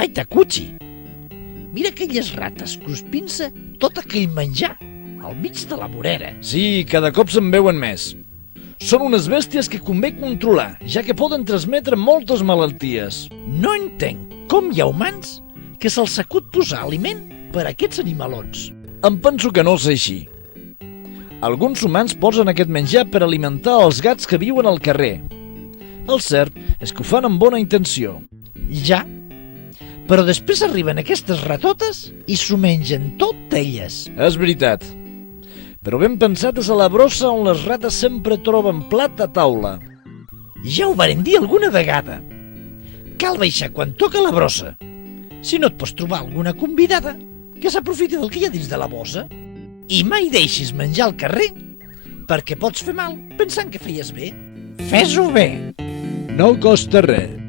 guaita cuchi. Mira aquelles rates cruspint-se tot aquell menjar al mig de la vorera. Sí, cada cop se'n veuen més. Són unes bèsties que convé controlar, ja que poden transmetre moltes malalties. No entenc com hi ha humans que se'ls acut posar aliment per a aquests animalons. Em penso que no és així. Alguns humans posen aquest menjar per alimentar els gats que viuen al carrer. El cert és que ho fan amb bona intenció. Ja, però després arriben aquestes ratotes i s'ho mengen tot elles. És veritat. Però ben pensat és a la brossa on les rates sempre troben plat a taula. Ja ho varen dir alguna vegada. Cal baixar quan toca la brossa. Si no et pots trobar alguna convidada, que s'aprofiti del que hi ha dins de la bossa. I mai deixis menjar al carrer, perquè pots fer mal pensant que feies bé. Fes-ho bé. No costa res.